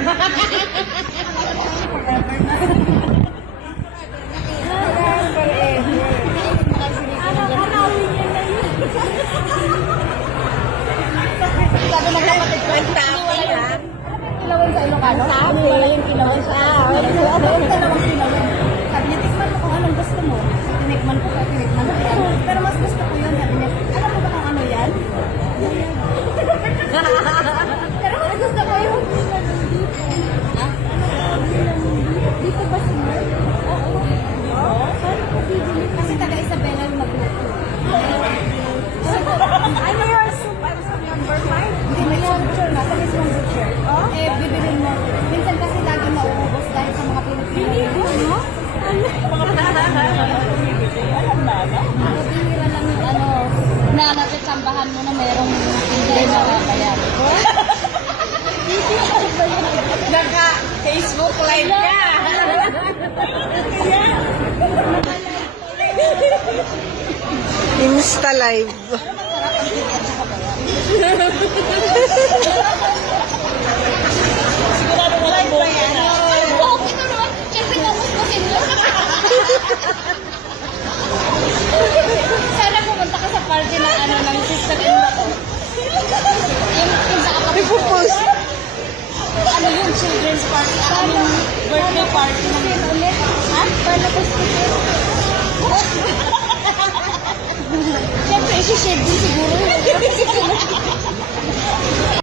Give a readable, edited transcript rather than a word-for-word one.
Sabi ng kapatid ko, ang tapi ha. Kilawin sa Ilocano? Sabi, yung kilawin siya. Dalawang kilawin. Sabi niya, tikman mo kung anong gusto mo. So, tinikman ko yan. Pero mas gusto ko yun. Sabi niya, alam mo ba kung ano yan? Pero mas gusto ko yun. Dito ba si Mark? Oo. Kasi taga Isabela yung magluto. Ano yung soup? Ano sa number 5? Hindi, may picture na. Sa mismong picture. Eh, bibilin mo. Minsan kasi lagi mauubos dahil sa mga Pilipino. Ano? Bibira lang yung ano, na natisambahan mo na merong hindi na kaya. Naka-Facebook live ka. Insta live. Sigurado mo lang buhay ka na. Okay na naman. Siyempre, namusmusin mo. Sana pumunta ka sa party ng ano ng sister-in-law ko. Yung sa kapatid ko. Ipupost. Ano yung children's party? Ano yung birthday party ng ulit? Ha? Paano ko Siyempre, isi-share din siguro.